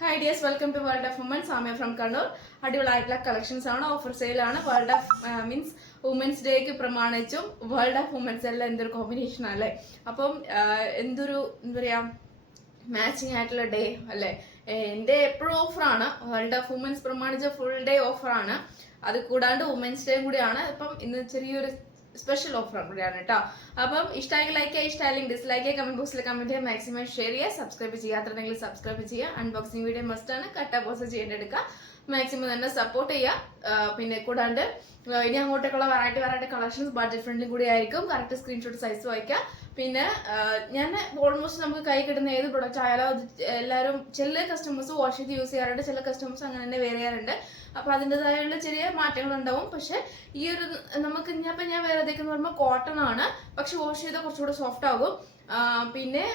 Hi dears, welcome to World of Women. Samya from Kannur. അടിപൊളിയായിട്ടുള്ള collections ആണ്, offer sale ആണ്. World of means women's ഡേക്ക് പ്രമാണിച്ചും world of women's എല്ലാം എന്തൊരു കോമ്പിനേഷൻ അല്ലേ. അപ്പം എന്തൊരു എന്താ പറയാ മാച്ചിങ് ആയിട്ടുള്ള ഡേ അല്ലേ. എൻ്റെ എപ്പോഴും ഓഫറാണ്. വേൾഡ് ഓഫ് വുമൻസ് പ്രമാണിച്ച ഫുൾ ഡേ ഓഫറാണ്. അത് കൂടാണ്ട് വുമൻസ് ഡേ കൂടിയാണ്. അപ്പം ഇന്ന് ചെറിയൊരു സ്പെഷ്യൽ ഓഫർ കൂടിയാണ് കേട്ടോ. അപ്പം ഇഷ്ടമായി ലൈക്ക് ചെയ്യുക, ഇഷ്ടമായില്ലെങ്കിൽ ഡിസ്ലൈക്ക് ചെയ്യുക, കമന്റ് ബോക്സിൽ കമന്റ് ചെയ്യുക, മാക്സിമം ഷെയർ ചെയ്യുക, സബ്സ്ക്രൈബ് ചെയ്യാത്തുണ്ടെങ്കിൽ സബ്സ്ക്രൈബ് ചെയ്യുക. അൺബോക്സിംഗ് വീഡിയോ മസ്റ്റ് ആണ്, കട്ട പോസ് ചെയ്യേണ്ടെടുക്കുക. മാക്സിമം തന്നെ സപ്പോർട്ട് ചെയ്യുക. പിന്നെ കൂടാണ്ട് ഇനി അങ്ങോട്ടേക്കുള്ള വെറൈറ്റി കളക്ഷൻസ് ബഡ്ജറ്റ് ഫ്രണ്ട്ലി കൂടി ആയിരിക്കും. കറക്റ്റ് സ്ക്രീൻഷോട്ട് സൈസ് വായിക്കുക. പിന്നെ ഞാൻ ഓൾമോസ്റ്റ് നമുക്ക് കൈ കിട്ടുന്ന ഏത് പ്രൊഡക്റ്റ് ആയാലും എല്ലാവരും ചില കസ്റ്റമേഴ്സ് വാഷ് ചെയ്ത് യൂസ് ചെയ്യാറുണ്ട്, ചില കസ്റ്റമേഴ്സ് അങ്ങനെ തന്നെ വേറെ ചെയ്യാറുണ്ട്. അപ്പൊ അതിൻ്റെതായുള്ള ചെറിയ മാറ്റങ്ങൾ ഉണ്ടാവും. പക്ഷെ ഈ ഒരു നമുക്ക് ഞാൻ വേറെ എന്ന് പറയുമ്പോൾ കോട്ടൺ ആണ്, പക്ഷെ വാഷ് ചെയ്താൽ കുറച്ചുകൂടെ സോഫ്റ്റ് ആകും. പിന്നെ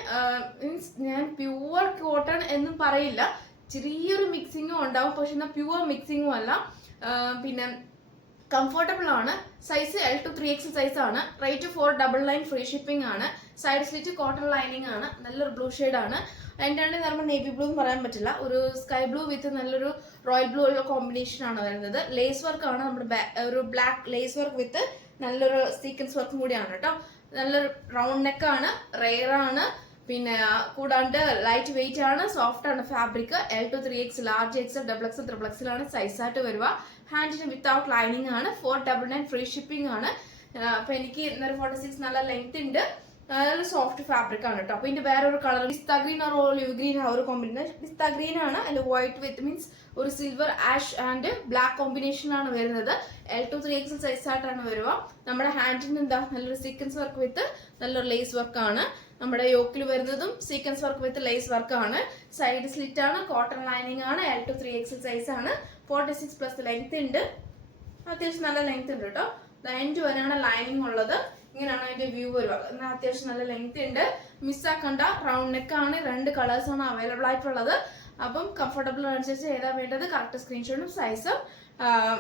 മീൻസ് ഞാൻ പ്യുവർ കോട്ടൺ എന്നും പറയില്ല, ചെറിയൊരു മിക്സിങ്ങും ഉണ്ടാവും, പക്ഷെ എന്നാൽ പ്യുവർ മിക്സിങ്ങും അല്ല. പിന്നെ കംഫർട്ടബിൾ ആണ്. Size L to 3X size ആണ്. റേറ്റ് 499 ഫ്രീ ഷിപ്പിംഗ് ആണ്. സൈഡ് സ്ലിറ്റ് കോട്ടൺ ലൈനിങ് ആണ്. നല്ലൊരു ബ്ലൂ ഷെയ്ഡ് ആണ്. അതിൻ്റെ ആണെങ്കിൽ നമ്മൾ നേവി ബ്ലൂ എന്ന് പറയാൻ പറ്റില്ല, ഒരു സ്കൈ ബ്ലൂ വിത്ത് നല്ലൊരു റോയൽ ബ്ലൂ ഉള്ള കോമ്പിനേഷൻ ആണ് വരുന്നത്. ലേസ് വർക്ക് ആണ്, നമ്മുടെ ഒരു ബ്ലാക്ക് ലേസ് വർക്ക് വിത്ത് നല്ലൊരു സീക്വൻസ് വർക്കും കൂടിയാണ് കേട്ടോ. നല്ലൊരു റൗണ്ട് നെക്ക് ആണ്, റെയർ ആണ്. പിന്നെ കൂടാണ്ട് ലൈറ്റ് വെയിറ്റ് ആണ്, സോഫ്റ്റ് ആണ് fabric. L to 3X, large XL, double XL, triple XL ആണ് സൈസ് ആയിട്ട് വരിക. ഹാൻഡിന് വിത്തൗട്ട് ലൈനിങ് ആണ്. 499 ഫ്രീ ഷിപ്പിംഗ് ആണ്. അപ്പൊ എനിക്ക് 46 നല്ല ലെങ്ത് ഉണ്ട്. നല്ല സോഫ്റ്റ് ഫാബ്രിക് ആണ് കേട്ടോ. അപ്പൊ ഇതിന്റെ വേറൊരു colour pista green or olive green ആ ഒരു കോമ്പിനേഷൻ. പിസ്ത ഗ്രീൻ ആണ്, അതിൽ വൈറ്റ് വിത്ത് മീൻസ് ഒരു silver ash and black combination ആണ് വരുന്നത്. L to 3X സൈസ് ആയിട്ടാണ് വരിക. നമ്മുടെ ഹാൻഡിന് എന്താ നല്ലൊരു സീക്വൻസ് വർക്ക് വിത്ത് നല്ലൊരു ലേസ് വർക്ക് ആണ്. നമ്മുടെ യോക്കിൽ വരുന്നതും sequence work with lace work ആണ്. സൈഡ് സ്ലിറ്റ് ആണ്, കോട്ടൺ ലൈനിങ് ആണ്. L to 3X സൈസ് ആണ്. 46 പ്ലസ് ലെങ്ത് ഉണ്ട്, അത്യാവശ്യം നല്ല ലെങ്ത് ഉണ്ട് കേട്ടോ. എൻഡ് വരെയാണ് ലൈനിങ് ഉള്ളത്. ഇങ്ങനെയാണ് അതിന്റെ വ്യൂ വരിക. എന്നാൽ അത്യാവശ്യം നല്ല ലെങ്ത് ഉണ്ട്. മിസ്സാക്കണ്ട, റൗണ്ട് നെക്ക് ആണ്. 2 കളേഴ്സ് ആണ് അവൈലബിൾ ആയിട്ടുള്ളത്. അപ്പം കംഫർട്ടബിൾ അനുസരിച്ച് ഏതാ വേണ്ടത് കറക്റ്റ് സ്ക്രീൻഷോട്ടും സൈസും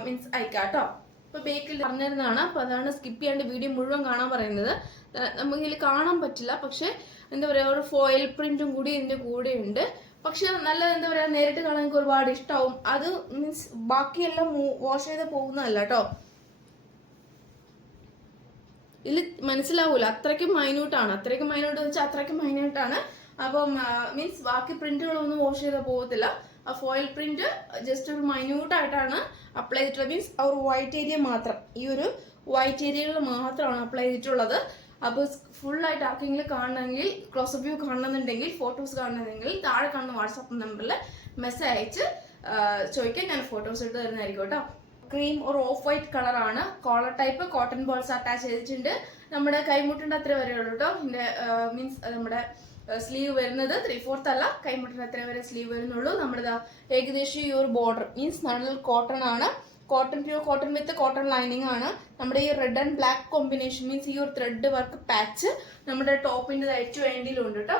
മീൻസ് അയക്കാം കേട്ടോ. ഇപ്പൊ ബേക്കിൽ പറഞ്ഞിരുന്നതാണ്, അപ്പൊ അതാണ് സ്കിപ്പ് ചെയ്യാണ്ട് വീഡിയോ മുഴുവൻ കാണാൻ പറയുന്നത്. നമുക്ക് ഇതിൽ കാണാൻ പറ്റില്ല, പക്ഷെ എന്താ പറയാ ഒരു ഫോയിൽ പ്രിന്റും കൂടി ഇതിന്റെ കൂടെ ഉണ്ട്. പക്ഷെ നല്ല എന്താ പറയാ നേരിട്ട് കാണാൻ എനിക്ക് ഒരുപാട് ഇഷ്ടമാവും. അത് മീൻസ് ബാക്കിയെല്ലാം വാഷ് ചെയ്ത് പോകുന്നതല്ല കേട്ടോ. ഇതിൽ മനസ്സിലാവൂല, അത്രയ്ക്കും മൈന്യൂട്ടാണ്. അത്രയ്ക്കും മൈന്യൂട്ട് വെച്ചാൽ അത്രയ്ക്കും മൈന്യൂട്ടാണ്. അപ്പം മീൻസ് ബാക്കി പ്രിന്റുകളൊന്നും വാഷ് ചെയ്ത് പോകത്തില്ല. ആ ഫോയിൽ പ്രിന്റ് ജസ്റ്റ് ഒരു മൈന്യൂട്ട് ആയിട്ടാണ് അപ്ലൈ ചെയ്തിട്ടുള്ളത്. മീൻസ് ആ ഒരു വൈറ്റ് ഏരിയ മാത്രം, ഈ ഒരു വൈറ്റ് ഏരിയകൾ മാത്രമാണ് അപ്ലൈ ചെയ്തിട്ടുള്ളത്. അപ്പോൾ ഫുൾ ആയിട്ട് ആർക്കെങ്കിലും കാണണമെങ്കിൽ, ക്ലോസപ്പ് വ്യൂ കാണണമെന്നുണ്ടെങ്കിൽ, ഫോട്ടോസ് കാണണമെന്നുണ്ടെങ്കിൽ താഴെ കാണുന്ന വാട്സാപ്പ് നമ്പറിൽ മെസ്സേജ് അയച്ച് ചോദിക്കാൻ ഞാൻ ഫോട്ടോസ് എടുത്ത് തരുന്നതായിരിക്കും കേട്ടോ. ക്രീം ഒരു ഓഫ് വൈറ്റ് കളറാണ്. Collar type cotton balls attach ചെയ്തിട്ടുണ്ട്. നമ്മുടെ കൈമുട്ടിൻ്റെ അത്ര വരെ ഉള്ളൂ കേട്ടോ. ഇതിന്റെ മീൻസ് നമ്മുടെ സ്ലീവ് വരുന്നത് 3/4 അല്ല, കൈമുട്ടിന് അത്ര വരെ സ്ലീവ് വരുന്നുള്ളൂ. നമ്മുടെ ഏകദേശം ഈ ഒരു ബോർഡർ മീൻസ് നല്ല കോട്ടൺ ആണ്. കോട്ടൺ പ്യൂർ കോട്ടൺ വിത്ത് കോട്ടൺ ലൈനിങ് ആണ്. നമ്മുടെ ഈ red and black combination means ഈ ഒരു ത്രെഡ് വർക്ക് പാച്ച് നമ്മുടെ ടോപ്പിന്റെ ഏറ്റവും എൻഡിലും ഉണ്ട് കേട്ടോ.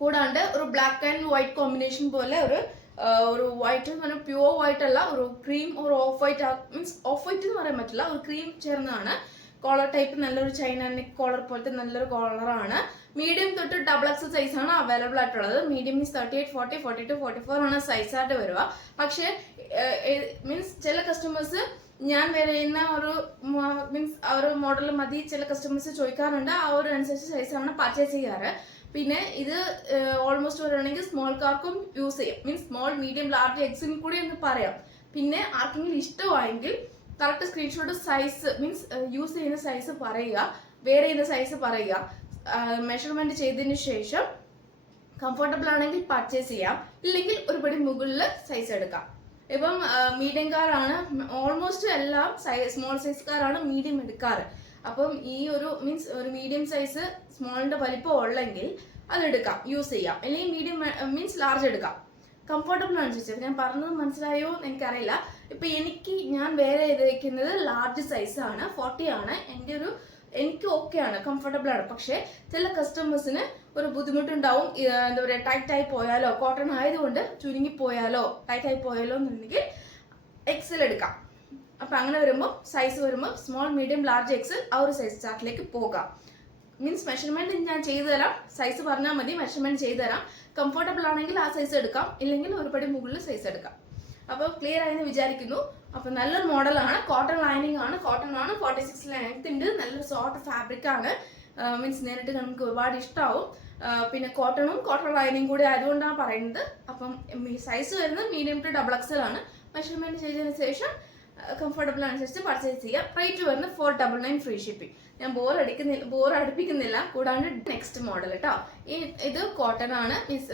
കൂടാണ്ട് ഒരു ബ്ലാക്ക് ആൻഡ് വൈറ്റ് കോമ്പിനേഷൻ പോലെ ഒരു വൈറ്റ് എന്ന് പറഞ്ഞാൽ പ്യൂർ വൈറ്റ് അല്ല, ഒരു ക്രീം ഒരു off white means of white എന്ന് പറയാൻ പറ്റില്ല, ഒരു ക്രീം ചേർന്നതാണ്. കോളർ ടൈപ്പ് നല്ലൊരു ചൈന നെക്ക് കോളർ പോലത്തെ നല്ലൊരു കോളറാണ്. മീഡിയം തൊട്ട് ഡബിൾ എക്സൽ സൈസ് ആണ് അവൈലബിൾ ആയിട്ടുള്ളത്. മീഡിയം മീൻസ് 38, 40, 42, 44 ആണ് സൈസ് ആയിട്ട് വരിക. പക്ഷേ മീൻസ് ചില കസ്റ്റമേഴ്സ് ഞാൻ വേറെ ചെയ്യുന്ന ഒരു മീൻസ് ആ ഒരു മോഡൽ മതി ചില കസ്റ്റമേഴ്സ് ചോദിക്കാറുണ്ട്. ആ ഒരു അനുസരിച്ച് സൈസാണ് പർച്ചേസ് ചെയ്യാറ്. പിന്നെ ഇത് ഓൾമോസ്റ്റ് പറയുകയാണെങ്കിൽ സ്മോൾക്കാർക്കും യൂസ് ചെയ്യാം. മീൻസ് സ്മോൾ, മീഡിയം, ലാർജ്, എക്സിനും കൂടി എന്ന് പറയാം. പിന്നെ ആർക്കെങ്കിലും ഇഷ്ടമായെങ്കിൽ correct screenshot size means use ചെയ്യുന്ന സൈസ് പറയുക, വേറെ ചെയ്യുന്ന സൈസ് പറയുക. മെഷർമെന്റ് ചെയ്തതിന് ശേഷം കംഫർട്ടബിൾ ആണെങ്കിൽ പർച്ചേസ് ചെയ്യാം, ഇല്ലെങ്കിൽ ഒരുപടി മുകളിൽ സൈസ് എടുക്കാം. ഇപ്പം മീഡിയം കാറാണ് ഓൾമോസ്റ്റ് എല്ലാം സ്മോൾ സൈസ് കാറാണ് മീഡിയം എടുക്കാറ്. അപ്പം ഈ ഒരു മീൻസ് ഒരു മീഡിയം സൈസ് സ്മോളിന്റെ വലിപ്പം ഉള്ളെങ്കിൽ അതെടുക്കാം, യൂസ് ചെയ്യാം. അല്ലെങ്കിൽ മീഡിയം മീൻസ് ലാർജ് എടുക്കാം, കംഫർട്ടബിൾ അനുസരിച്ച്. ഞാൻ പറഞ്ഞത് മനസ്സിലായോ എന്ന് എനിക്കറിയില്ല. ഇപ്പൊ ഞാൻ വേറെ ചെയ്തേക്കുന്നത് ലാർജ് സൈസ് ആണ്, 40 ആണ്. എനിക്ക് ഓക്കെ ആണ്, കംഫർട്ടബിൾ ആണ്. പക്ഷെ ചില കസ്റ്റമേഴ്സിന് ഒരു ബുദ്ധിമുട്ടുണ്ടാവും. എന്താ പറയുക ടൈറ്റ് ആയി പോയാലോ, കോട്ടൺ ആയതുകൊണ്ട് ചുരുങ്ങിപ്പോയാലോ ടൈറ്റ് ആയി പോയാലോ എന്നുണ്ടെങ്കിൽ എക്സൽ എടുക്കാം. അപ്പൊ അങ്ങനെ വരുമ്പോൾ സൈസ് വരുമ്പോൾ സ്മോൾ, മീഡിയം, ലാർജ്, എക്സൽ ആ ഒരു സൈസ് ചാർട്ടിലേക്ക് പോകാം. മീൻസ് മെഷർമെന്റ് ഞാൻ ചെയ്തു തരാം, സൈസ് പറഞ്ഞാൽ മതി, മെഷർമെന്റ് ചെയ്തു തരാം. കംഫർട്ടബിൾ ആണെങ്കിൽ ആ സൈസ് എടുക്കാം, ഇല്ലെങ്കിൽ ഒരുപടി മുകളിൽ സൈസ് എടുക്കാം. അപ്പോൾ ക്ലിയർ ആയെന്ന് വിചാരിക്കുന്നു. അപ്പോൾ നല്ലൊരു മോഡലാണ്, കോട്ടൺ ലൈനിങ് ആണ്, കോട്ടൺ ആണ്, 46 ലെങ്ത് ഉണ്ട്, നല്ലൊരു സോഫ്റ്റ് ഫാബ്രിക് ആണ്. മീൻസ് നേരിട്ട് നമുക്ക് ഒരുപാട് ഇഷ്ടമാവും. പിന്നെ കോട്ടൺ ലൈനിങ് കൂടി ആയതുകൊണ്ടാണ് പറയുന്നത്. അപ്പം സൈസ് വരുന്നത് മീഡിയം ടു XXL ആണ്. മെഷർമെന്റ് ചെയ്തതിന് ശേഷം കംഫർട്ടബിൾ അനുസരിച്ച് പർച്ചേസ് ചെയ്യാം. റേറ്റ് വരുന്നത് 499 ഫ്രീ ഷിപ്പിംഗ്. ഞാൻ ബോർ അടുപ്പിക്കുന്നില്ല. കൂടാണ്ട് നെക്സ്റ്റ് മോഡൽ കേട്ടോ. ഇത് കോട്ടൺ ആണ്, മീൻസ്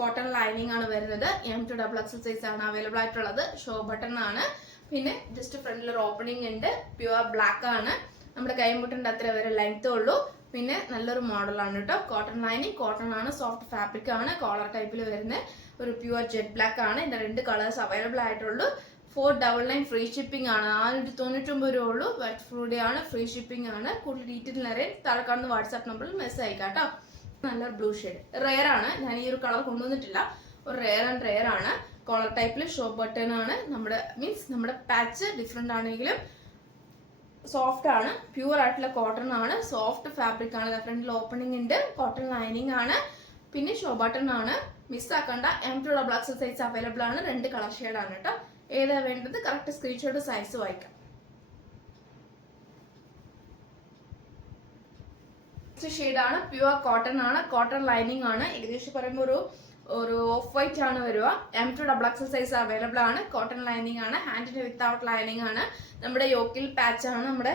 കോട്ടൺ ലൈനിങ് ആണ് വരുന്നത്. M2 സൈസ് ആണ് അവൈലബിൾ ആയിട്ടുള്ളത്. ഷോ ബട്ടൺ ആണ്. പിന്നെ ജസ്റ്റ് ഫ്രണ്ടിൽ ഒരു ഓപ്പണിംഗ് ഉണ്ട്. പ്യുവർ ബ്ലാക്ക് ആണ്. നമ്മുടെ കൈമുട്ടിന്റെ അത്ര വരെ ലെങ്ത് ഉള്ളൂ. പിന്നെ നല്ലൊരു മോഡലാണ് കേട്ടോ. കോട്ടൺ ലൈനിങ്, കോട്ടൺ ആണ്, സോഫ്റ്റ് ഫാബ്രിക് ആണ്, കോളർ ടൈപ്പിൽ വരുന്ന ഒരു പ്യുവർ ജെറ്റ് ബ്ലാക്ക് ആണ്. ഇതിന്റെ 2 കളേഴ്സ് അവൈലബിൾ ആയിട്ടുള്ളൂ. 499 ഫ്രീ ഷിപ്പിംഗ് ആണ്. 499 രൂപ ഉള്ളൂ. വെറ്റ് ഫ്രൂഡി ആണ്, ഫ്രീ ഷിപ്പിംഗ് ആണ്. കൂടുതൽ ഡീറ്റെയിൽ അറിയാൻ താഴെ കാണുന്ന വാട്സാപ്പ് നമ്പറിൽ മെസ്സേജ് അയക്കാം കേട്ടോ. നല്ലൊരു ബ്ലൂ ഷെയ്ഡ് റെയർ ആണ്. ഞാൻ ഈ ഒരു കളർ കൊണ്ടുവന്നിട്ടില്ല. ഒരു റെയർ ആണ്. കോളർ ടൈപ്പിൽ ഷോ ബട്ടൺ ആണ്. നമ്മുടെ പാച്ച് ഡിഫറെന്റ് ആണെങ്കിലും സോഫ്റ്റ് ആണ്, പ്യൂർ ആയിട്ടുള്ള കോട്ടൺ ആണ്, സോഫ്റ്റ് ഫാബ്രിക് ആണ്. ഫ്രണ്ടിൽ ഓപ്പണിംഗ് ഉണ്ട്, കോട്ടൺ ലൈനിങ് ആണ്, പിന്നെ ഷോ ബട്ടൺ ആണ്. മിസ്സാക്കണ്ട. M2 സൈസ് അവൈലബിൾ ആണ്. 2 കളർ ഷെയ്ഡ് ആണ് കേട്ടോ. ഏതാ വേണ്ടത് കറക്റ്റ് സ്ക്രീൻഷോട്ട് സൈസ് വായിക്കാം. ഷെയ്ഡാണ്, പ്യുവർ കോട്ടൺ ആണ്, കോട്ടൺ ലൈനിങ് ആണ്. ഏകദേശം പറയുമ്പോൾ ഒരു ഓഫ് വൈറ്റ് ആണ് വരിക. M2 സൈസ് അവൈലബിൾ ആണ്. കോട്ടൺ ലൈനിങ് ആണ്. ഹാൻഡിന്റെ വിത്തൗട്ട് ലൈനിങ് ആണ്. നമ്മുടെ യോക്കിൽ പാച്ച് ആണ് നമ്മുടെ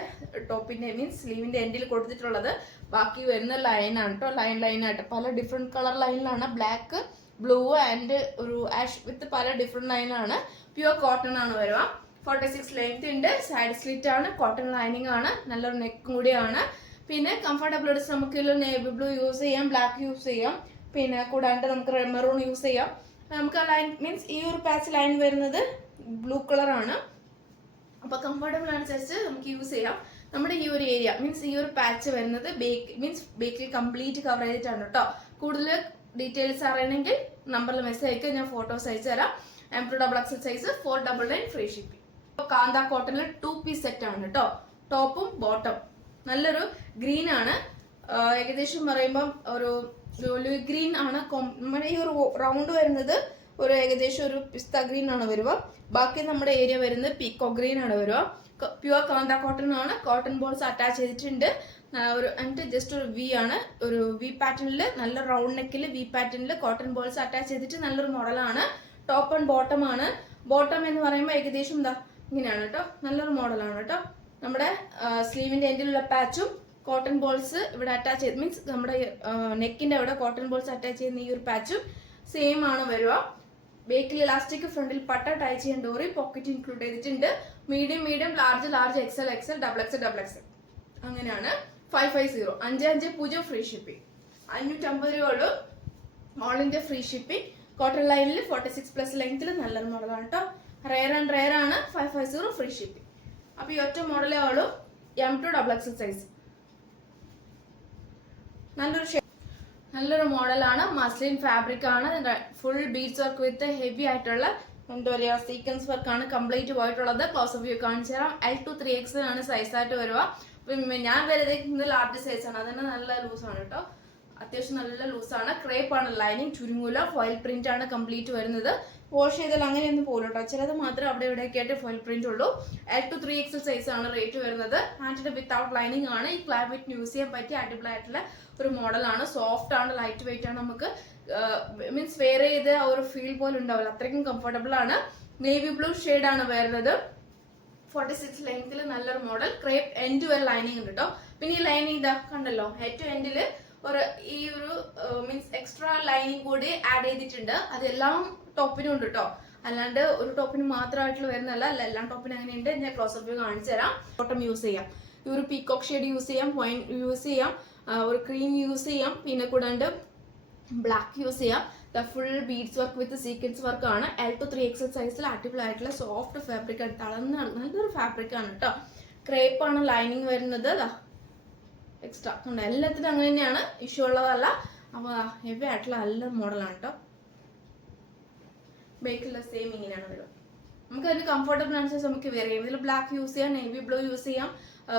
ടോപ്പിന്റെ മീൻസ് സ്ലീവിന്റെ എൻഡിൽ കൊടുത്തിട്ടുള്ളത്. ബാക്കി വരുന്ന ലൈൻ ആണ് കേട്ടോ. ലൈൻ ആയിട്ട് പല ഡിഫറെന്റ് കളർ ലൈനിലാണ്. ബ്ലാക്ക്, ബ്ലൂ ആൻഡ് ഒരു ആഷ് വിത്ത് പല ഡിഫറെന്റ് ലൈനാണ്. പ്യുവർ കോട്ടൺ ആണ് വരിക. 46 ലെങ്ത് ഉണ്ട്. സൈഡ് സ്ലിറ്റ് ആണ്, കോട്ടൺ ലൈനിങ് ആണ്, നല്ലൊരു നെക്കും കൂടിയാണ്. പിന്നെ കംഫർട്ടബിൾ എടുത്ത് നമുക്ക് നേവി ബ്ലൂ യൂസ് ചെയ്യാം, ബ്ലാക്ക് യൂസ് ചെയ്യാം. പിന്നെ കൂടാണ്ട് നമുക്ക് മെറൂൺ യൂസ് ചെയ്യാം. നമുക്ക് ലൈൻ മീൻസ് ഈ ഒരു പാച്ച് ലൈൻ വരുന്നത് ബ്ലൂ കളർ ആണ്. അപ്പൊ കംഫർട്ടബിൾ അനുസരിച്ച് നമുക്ക് യൂസ് ചെയ്യാം. നമ്മുടെ ഈ ഒരു ഏരിയ മീൻസ് ഈ ഒരു പാച്ച് വരുന്നത് ബേക്കിൽ കംപ്ലീറ്റ് കവർ ചെയ്തിട്ടാണ് കേട്ടോ. കൂടുതൽ ഡീറ്റെയിൽസ് അറിയണമെങ്കിൽ നമ്പറിൽ മെസ്സേജ് അയക്കുക, ഞാൻ ഫോട്ടോസ് അയച്ചു തരാം. M2 size 499 free shipping. കാന്ത കോട്ടണിൽ 2 പീസ് സെറ്റ് ആണ് കേട്ടോ. ടോപ്പും ബോട്ടം നല്ലൊരു ഗ്രീൻ ആണ്. ഏകദേശം പറയുമ്പം ഒരു ഗ്രീൻ ആണ്. നമ്മുടെ ഈ ഒരു റൗണ്ട് വരുന്നത് ഒരു ഏകദേശം ഒരു പിസ്ത ഗ്രീൻ ആണ് വരിക. ബാക്കി നമ്മുടെ ഏരിയ വരുന്നത് പീക്കോ ഗ്രീൻ ആണ് വരിക. പ്യുവർ കാന്ത കോട്ടൺ ആണ്. കോട്ടൺ ബോൾസ് അറ്റാച്ച് ചെയ്തിട്ടുണ്ട്. എന്നിട്ട് ജസ്റ്റ് ഒരു വി ആണ്, ഒരു വി പാറ്റേണിൽ, നല്ല റൗണ്ട് നെക്കിൽ വി പാറ്റേണിൽ കോട്ടൺ ബോൾസ് അറ്റാച്ച് ചെയ്തിട്ട് നല്ലൊരു മോഡലാണ്. ടോപ്പ് ആൻഡ് ബോട്ടം ആണ്. ബോട്ടം എന്ന് പറയുമ്പോൾ ഏകദേശം ഇങ്ങനെയാണ് കേട്ടോ. നല്ലൊരു മോഡലാണ് കേട്ടോ. നമ്മുടെ സ്ലീവിന്റെ എൻഡിലുള്ള പാച്ചും കോട്ടൺ ബോൾസ് ഇവിടെ അറ്റാച്ച് ചെയ്ത് മീൻസ് നമ്മുടെ നെക്കിന്റെ അവിടെ കോട്ടൺ ബോൾസ് അറ്റാച്ച് ചെയ്യുന്ന ഈ ഒരു പാച്ചും സെയിം ആണ് വരിക. ബേക്കിൽ ഇലാസ്റ്റിക്, ഫ്രണ്ടിൽ പട്ട ടൈ ചെയ്യാൻ ഡോറി, പോക്കറ്റ് ഇൻക്ലൂഡ് ചെയ്തിട്ടുണ്ട്. മീഡിയം, ലാർജ്, XL, XXL അങ്ങനെയാണ്. 550 550 ഫ്രീ ഷിപ്പിംഗ്. 550 രൂപ ഉള്ളൂ. All India free shipping. Cotton ലൈനിൽ 46+ ലെങ്ത്തിൽ നല്ലൊരു മോഡലാണ് കേട്ടോ. റെയർ ആണ്. 550 ഫ്രീ ഷിപ്പിംഗ്. അപ്പൊ ഈ ഒറ്റ മോഡലേ ഉള്ളൂ. M2 സൈസ് നല്ലൊരു മോഡലാണ്. മസ്ലിൻ ഫാബ്രിക് ആണ്. Full beads work with heavy ആയിട്ടുള്ള എന്താ പറയുക സീക്വൻസ് വർക്ക് ആണ് കംപ്ലീറ്റ് പോയിട്ടുള്ളത്. ക്ലോസ് ഓഫ് വ്യൂ കാണിച്ചു തരാം. L to 3XL ആണ് സൈസ് ആയിട്ട് വരിക. ഞാൻ വരുന്നത് ലാർജ് സൈസ് ആണ്. അതന്നെ നല്ല ലൂസാണ് കേട്ടോ. അത്യാവശ്യം നല്ല ലൂസാണ്. ക്രേപ്പ് ആണ് ലൈനിങ്, ചുരുങ്ങൂല. ഫോയിൽ പ്രിന്റ് ആണ് കംപ്ലീറ്റ് വരുന്നത്. വാഷ് ചെയ്താൽ അങ്ങനെയൊന്നും പോലും കേട്ടോ. ചിലത് മാത്രമേ അവിടെ ഇവിടെയൊക്കെ ആയിട്ട് ഫോയിൽ പ്രിന്റ് ഉള്ളൂ. L to 3XL സൈസ് ആണ് റേറ്റ് വരുന്നത്. ഹാൻഡിന്റെ വിത്തൗട്ട് ലൈനിങ് ആണ്. ഈ ക്ലൈമറ്റിന് യൂസ് ചെയ്യാൻ പറ്റിയ അടിപൊളിയായിട്ടുള്ള ഒരു മോഡലാണ്. സോഫ്റ്റ് ആണ്, ലൈറ്റ് വെയിറ്റ് ആണ്. നമുക്ക് മീൻസ് വെയർ ചെയ്ത് ആ ഒരു ഫീൽ പോലും ഉണ്ടാവില്ല, അത്രയ്ക്കും കംഫർട്ടബിൾ ആണ്. നേവി ബ്ലൂ ഷെയ്ഡ് ആണ് വരുന്നത്. 46 ലെങ്ത്തിൽ നല്ലൊരു മോഡൽ. ക്രേപ്പ് എൻഡ് വരെ ലൈനിങ് ഉണ്ട് കേട്ടോ. പിന്നെ ഈ ലൈനിങ് ഇതാ കണ്ടല്ലോ, ഏറ്റവും എൻഡിൽ ഈ ഒരു മീൻസ് എക്സ്ട്രാ ലൈനിങ് കൂടി ആഡ് ചെയ്തിട്ടുണ്ട്. അതെല്ലാം ടോപ്പിനും ഉണ്ട് കേട്ടോ. അല്ലാണ്ട് ഒരു ടോപ്പിന് മാത്രമായിട്ടുള്ള വരുന്നതല്ല, എല്ലാം ടോപ്പിന് അങ്ങനെയുണ്ട്. ഞാൻ ക്ലോസ് അപ്പ് കാണിച്ചു തരാം. ബോട്ടം യൂസ് ചെയ്യാം. ഈ ഒരു പീകോക്ക് ഷെയ്ഡ് യൂസ് ചെയ്യാം, പോയിന്റ് യൂസ് ചെയ്യാം, ഒരു ക്രീം യൂസ് ചെയ്യാം, പിന്നെ കൂടാണ്ട് ബ്ലാക്ക് യൂസ് ചെയ്യാം. Full beads work with sequence work ആണ്. L to 3XL സൈസിൽ അടിപൊളിയായിട്ടുള്ള സോഫ്റ്റ് ഫാബ്രിക് ആണ്. നല്ലൊരു ഫാബ്രിക് ആണ് കേട്ടോ. ക്രേപ്പ് ആണ് ലൈനിങ് വരുന്നത്. എക്സ്ട്രാ ഉണ്ട്. എല്ലാത്തിനും അങ്ങനെ തന്നെയാണ്, ഇഷ്യൂ ഉള്ളതല്ല. അപ്പോൾ ഹെവി ആയിട്ടുള്ള നല്ല മോഡലാണ് കേട്ടോ. ബേക്കിലുള്ള സെയിം ഇങ്ങനെയാണ് വരിക. നമുക്ക് അതിന് കംഫർട്ടബിൾ അനുസരിച്ച് നമുക്ക് വെയർ ചെയ്യാം. ഇതിൽ ബ്ലാക്ക് യൂസ് ചെയ്യാം, നേവി ബ്ലൂ യൂസ് ചെയ്യാം,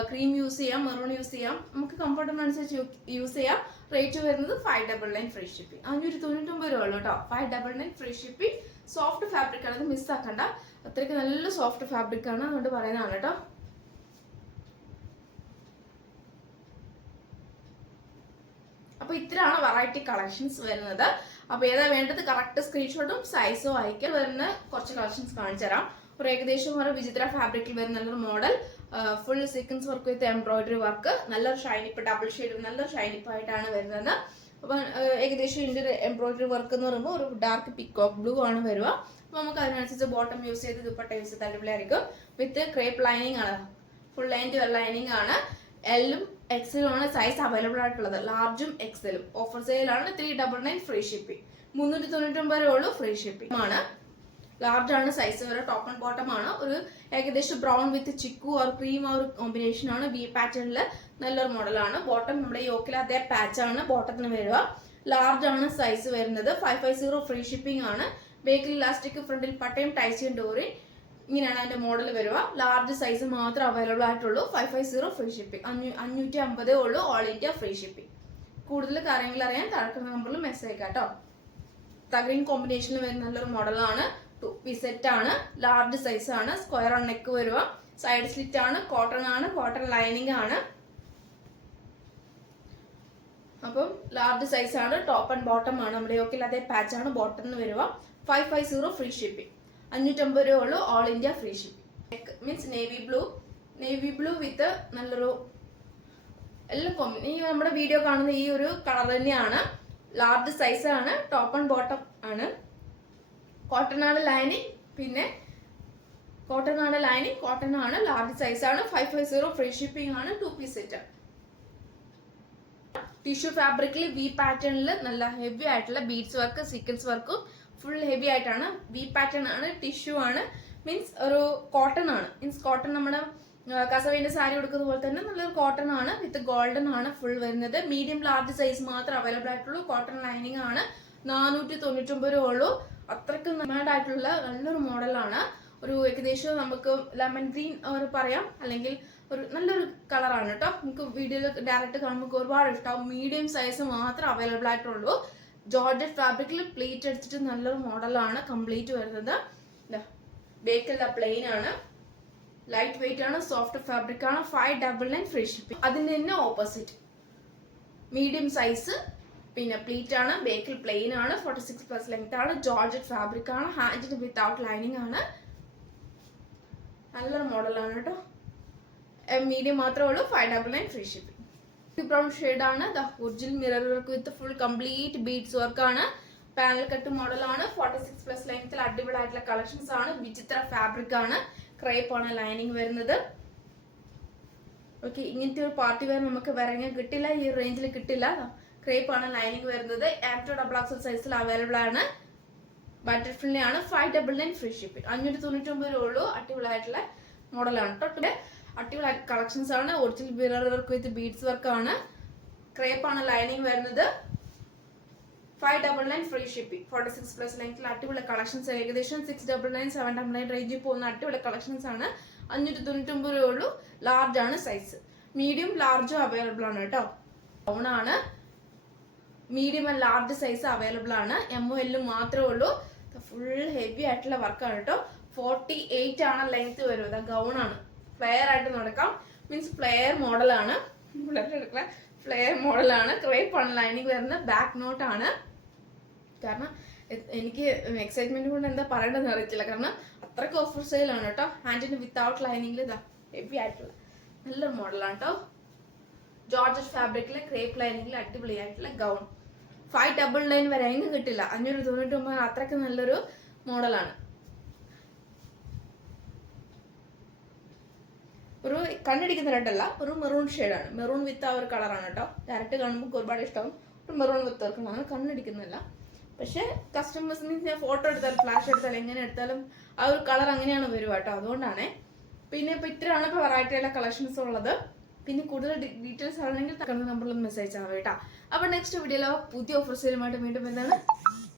ക്രീം യൂസ് ചെയ്യാം, മെറൂൺ യൂസ് ചെയ്യാം, നമുക്ക് കംഫർട്ടബിളിനനുസരിച്ച് യൂസ് ചെയ്യാം. റേറ്റ് വരുന്നത് 599 ഫ്രീ ഷിപ്പിംഗ്. 599 രൂപ ഉള്ളൂ കേട്ടോ. 599 ഫ്രീ ഷിപ്പിംഗ്. സോഫ്റ്റ് ഫാബ്രിക് ആണ്, അത് മിസ്സാക്കണ്ട. അത്രയ്ക്ക് നല്ല സോഫ്റ്റ് ഫാബ്രിക് ആണ്, അതുകൊണ്ട് പറയുന്നതാണ് കേട്ടോ. അപ്പൊ ഇത്രയാണ് വെറൈറ്റി കളക്ഷൻസ് വരുന്നത്. അപ്പൊ ഏതാ വേണ്ടത് കറക്റ്റ് സ്ക്രീൻഷോട്ടും സൈസും അയക്കാൻ വരുന്ന കുറച്ച് കളക്ഷൻസ് കാണിച്ചു തരാം. ഒരു ഏകദേശം ഒരു വിചിത്ര ഫാബ്രിക്കിൽ വരുന്ന നല്ലൊരു മോഡൽ, ഫുൾ സീക്വൻസ് വർക്ക് വിത്ത് എംബ്രോയിഡറി വർക്ക്, നല്ലൊരു ഷൈനിപ്പ്, ഡബിൾ ഷെയ്ഡ് നല്ലൊരു ഷൈനിപ്പ് ആയിട്ടാണ് വരുന്നത്. അപ്പൊ ഏകദേശം ഇതിന്റെ എംബ്രോയിഡറി വർക്ക് എന്ന് പറയുമ്പോൾ ഒരു ഡാർക്ക് പിക്കോക്ക് ബ്ലൂ ആണ് വരിക. അപ്പൊ നമുക്ക് അതിനനുസരിച്ച് ബോട്ടം യൂസ് ചെയ്ത് ദുപ്പട്ട യൂസ് ചെയ്ത് അടിപൊളിയായിരിക്കും. വിത്ത് ക്രേപ്പ് ലൈനിങ് ആണ്, ഫുൾ ലെങ്ത് ലൈനിങ് ആണ്. എല്ലും എക്സലും ആണ് സൈസ് അവൈലബിൾ ആയിട്ടുള്ളത്, ലാർജും എക്സലും. ഓഫർ സെയിലാണ് 399 ഫ്രീ ഷിപ്പിംഗ്. 399 രൂപ ഉള്ളൂ, ഫ്രീ ഷിപ്പിംഗ് ആണ്. ലാർജ് ആണ് സൈസ് വരെ, ടോപ്പ് ആൻഡ് ബോട്ടം ആണ്. ഒരു ഏകദേശം brown with chikoo or cream ആ ഒരു കോമ്പിനേഷൻ ആണ്. വി പാറ്റേണിൽ നല്ലൊരു മോഡലാണ്. ബോട്ടം നമ്മുടെ യോക്കിൽ അതേ പാച്ച് ആണ് ബോട്ടത്തിന് വരിക. ലാർജ് ആണ് സൈസ് വരുന്നത്. 550 ഫ്രീ ഷിപ്പിംഗ് ആണ്. ബേക്കിൽ ഇലാസ്റ്റിക്, ഫ്രണ്ടിൽ പട്ടയും ടൈസിയും ഡോറി, ഇങ്ങനെയാണ് അതിന്റെ മോഡൽ വരിക. ലാർജ് സൈസ് മാത്രം അവൈലബിൾ ആയിട്ടുള്ളൂ. 550 ഫ്രീ ഷിപ്പിംഗ്. 550 ഉള്ളൂ, ഓൾ ഇന്ത്യ ഫ്രീ ഷിപ്പിംഗ്. കൂടുതൽ കാര്യങ്ങൾ അറിയാൻ താഴെ നമ്പറിൽ മെസ്സേജ് അയക്കാം കേട്ടോ. തഗ്രീൻ കോമ്പിനേഷനിൽ വരുന്ന നല്ലൊരു മോഡലാണ്. 2 പീസ് സെറ്റ് ആണ്, ലാർജ് സൈസ് ആണ്. സ്ക്വയർ ഓൺ നെക്ക് വരിക. സൈഡ് സ്ലിറ്റ് ആണ്, കോട്ടൺ ആണ്, കോട്ടൺ ലൈനിങ് ആണ്. അപ്പം ലാർജ് സൈസ് ആണ്, ടോപ്പ് ആൻഡ് ബോട്ടം ആണ്. നമ്മുടെ യോക്കിൽ അതേ പാച്ച് ആണ് ബോട്ടം വരിക. 550 ഫ്രീ ഷിപ്പിംഗ്. 550 രൂപ ഉള്ളൂ, all India free shipping. Means navy blue വിത്ത് നല്ലൊരു എല്ലാം ഈ നമ്മുടെ വീഡിയോ കാണുന്ന ഈ ഒരു കളർ തന്നെയാണ്. ലാർജ് സൈസ് ആണ്, ടോപ്പ് ആൻഡ് ബോട്ടം ആണ്. കോട്ടൺ ആണ് ലൈനിങ്, പിന്നെ കോട്ടൺ ആണ്, ലാർജ് സൈസ് ആണ്. 550 ഫ്രീ ഷിപ്പിംഗ് ആണ്. 2 പീസ് സെറ്റ്. ടിഷ്യൂ ഫാബ്രിക്കിൽ വി പാറ്റേണിൽ നല്ല ഹെവി ആയിട്ടുള്ള ബീഡ്സ് വർക്ക്, സീക്വൻസ് വർക്കും ഫുൾ ഹെവി ആയിട്ടാണ്. വി പാറ്റേൺ ആണ്, ടിഷ്യൂ ആണ്, മീൻസ് ഒരു കോട്ടൺ ആണ്. മീൻസ് കോട്ടൺ നമ്മുടെ കസവിന്റെ സാരി കൊടുക്കുന്ന പോലെ തന്നെ നല്ലൊരു കോട്ടൺ ആണ്. വിത്ത് ഗോൾഡൻ ആണ് ഫുൾ വരുന്നത്. മീഡിയം ലാർജ് സൈസ് മാത്രം അവൈലബിൾ ആയിട്ടുള്ളൂ. കോട്ടൺ ലൈനിങ് ആണ്. 499 രൂപ ഉള്ളൂ. അത്രയ്ക്ക് ഡിമാൻഡ് ആയിട്ടുള്ള നല്ലൊരു മോഡലാണ്. ഒരു ഏകദേശം നമുക്ക് ലെമൺ ഗ്രീൻ പറയാം, അല്ലെങ്കിൽ ഒരു നല്ലൊരു കളറാണ് കേട്ടോ. നമുക്ക് വീഡിയോയിൽ ഡയറക്റ്റ് കാണുമ്പോൾ ഒരുപാട് ഇഷ്ടമാവും. മീഡിയം സൈസ് മാത്രം അവൈലബിൾ ആയിട്ടുള്ളൂ. ജോർജറ്റ് ഫാബ്രിക്കിൽ പ്ലേറ്റ് അടിച്ചിട്ട് നല്ലൊരു മോഡലാണ് കംപ്ലീറ്റ് വരുന്നത്. ബേക്കല്ല പ്ലെയിൻ ആണ്, ലൈറ്റ് വെയിറ്റ് ആണ്, സോഫ്റ്റ് ഫാബ്രിക് ആണ്. 599 ഫ്രീ ഷിപ്പിംഗ്. അതിന് തന്നെ ഓപ്പോസിറ്റ് മീഡിയം സൈസ്, പിന്നെ പ്ലീറ്റ് ആണ്, ബേക്കിൽ പ്ലെയിൻ ആണ്, 46+ ലെങ്ത് ആണ്, ജോർജറ്റ് ഫാബ്രിക് ആണ്, ഹാൻഡിന് വിത്തൗട്ട് ലൈനിങ് ആണ്. നല്ലൊരു മോഡലാണ് കേട്ടോ. മീഡിയം മാത്രമേ ഉള്ളൂ. 599 ഫ്രീ ഷിപ്പിംഗ്. ബ്രൗൺ ഷെയ്ഡ് ആണ്. Original mirror work with full complete beads work ആണ്. പാനൽ കട്ട് മോഡലാണ്. 46+ ലെങ്ത്തിൽ അടിപൊളിയായിട്ടുള്ള കളക്ഷൻസ് ആണ്. വിചിത്ര ഫാബ്രിക് ആണ്. ക്രേപ്പ് ആണ് ലൈനിങ് വരുന്നത്. ഓക്കെ, ഇങ്ങനത്തെ ഒരു പാർട്ടി വെയർ നമുക്ക് വേറെ കിട്ടില്ല, ഈ റേഞ്ചിൽ കിട്ടില്ല. ക്രേപ്പ് ആണ് ലൈനിങ് വരുന്നത്. M2XX സൈസിൽ അവൈലബിൾ ആണ്. ബട്ടർഫ്ലൈ ആണ്. 599 ഫ്രീ ഷിപ്പിംഗ്. 599 രൂപ ഉള്ളൂ. അടിപൊളിയായിട്ടുള്ള മോഡലാണ് കേട്ടോ. അടിപൊളി കളക്ഷൻസ് ആണ്. Original mirror work with beads work ആണ്. ക്രേപ്പ് ആണ് ലൈനിങ് വരുന്നത്. 599 ഫ്രീ ഷിപ്പിംഗ്. 46+ ലെങ്ത്തിൽ അടിപൊളി കളക്ഷൻസ്. ഏകദേശം 699, 799 റേഞ്ചിൽ പോകുന്ന അടിപൊളി കളക്ഷൻസ് ആണ്. 599 രൂപ ഉള്ളൂ. ലാർജ് ആണ് സൈസ്. മീഡിയം ലാർജും അവൈലബിൾ ആണ് കേട്ടോ. ഡൗൺ ആണ്. Medium and large size available ആണ്. ML മാത്രമേ ഉള്ളൂ. ഫുൾ ഹെവി ആയിട്ടുള്ള വർക്കാണ് കേട്ടോ. 48 ആണ് ലെങ്ത് വരുന്നത്. ഗൗൺ ആണ്. ഫ്ലെയർ ആയിട്ട് നടക്കാം. മീൻസ് ഫ്ലെയർ മോഡലാണ്. ഫ്ലെയർ മോഡലാണ്. ക്രേപ്പ് ആണ് ലൈനിങ് വരുന്നത്. ബാക്ക് നോട്ട് ആണ്. കാരണം എനിക്ക് എക്സൈറ്റ്മെന്റ് കൊണ്ട് എന്താ പറയേണ്ടതെന്ന് അറിയത്തില്ല. കാരണം അത്രയ്ക്ക് ഓഫർ സെയിലാണ് കേട്ടോ. ഹാൻഡിന് വിത്തൗട്ട് ലൈനിങ്ങിൽ ഇതാ ഹെവി ആയിട്ടുള്ള നല്ലൊരു മോഡലാണ് കേട്ടോ. ജോർജറ്റ് ഫാബ്രിക്കിലെ ക്രേപ്പ് ലൈനിങ്ങിൽ അടിപൊളിയായിട്ടുള്ള ഗൗൺ. 599 വരെ എങ്ങും കിട്ടില്ല. 599 അത്രയ്ക്ക് നല്ലൊരു മോഡലാണ്. ഒരു കണ്ണടിക്കുന്ന റെഡല്ല, ഒരു മെറൂൺ ഷെയ്ഡാണ്. മെറൂൺ വിത്ത് ആ ഒരു കളറാണ് കേട്ടോ. ഡയറക്റ്റ് കാണുമ്പോൾ ഒരുപാട് ഇഷ്ടമാവും. ഒരു മെറൂൺ വിത്ത് വർക്കാണ്. കണ്ണടിക്കുന്നില്ല. പക്ഷെ കസ്റ്റമേഴ്സ് മീൻസ് ഞാൻ ഫോട്ടോ എടുത്താലും ഫ്ലാഷ് എടുത്താലും എങ്ങനെ എടുത്താലും ആ ഒരു കളർ അങ്ങനെയാണ് വരുക കേട്ടോ. അതുകൊണ്ടാണ്. പിന്നെ ഇപ്പൊ ഇത്രയാണ് ഇപ്പൊ വെറൈറ്റിയുള്ള കളക്ഷൻസ് ഉള്ളത്. പിന്നെ കൂടുതൽ ഡീറ്റെയിൽസ് ആണെങ്കിൽ നമ്പറിൽ മെസ്സേജ് ആവാം കേട്ടോ. അപ്പൊ നെക്സ്റ്റ് വീഡിയോയിലോ പുതിയ ഓഫർ സെയിലുമായിട്ട് വീണ്ടും എന്താണ്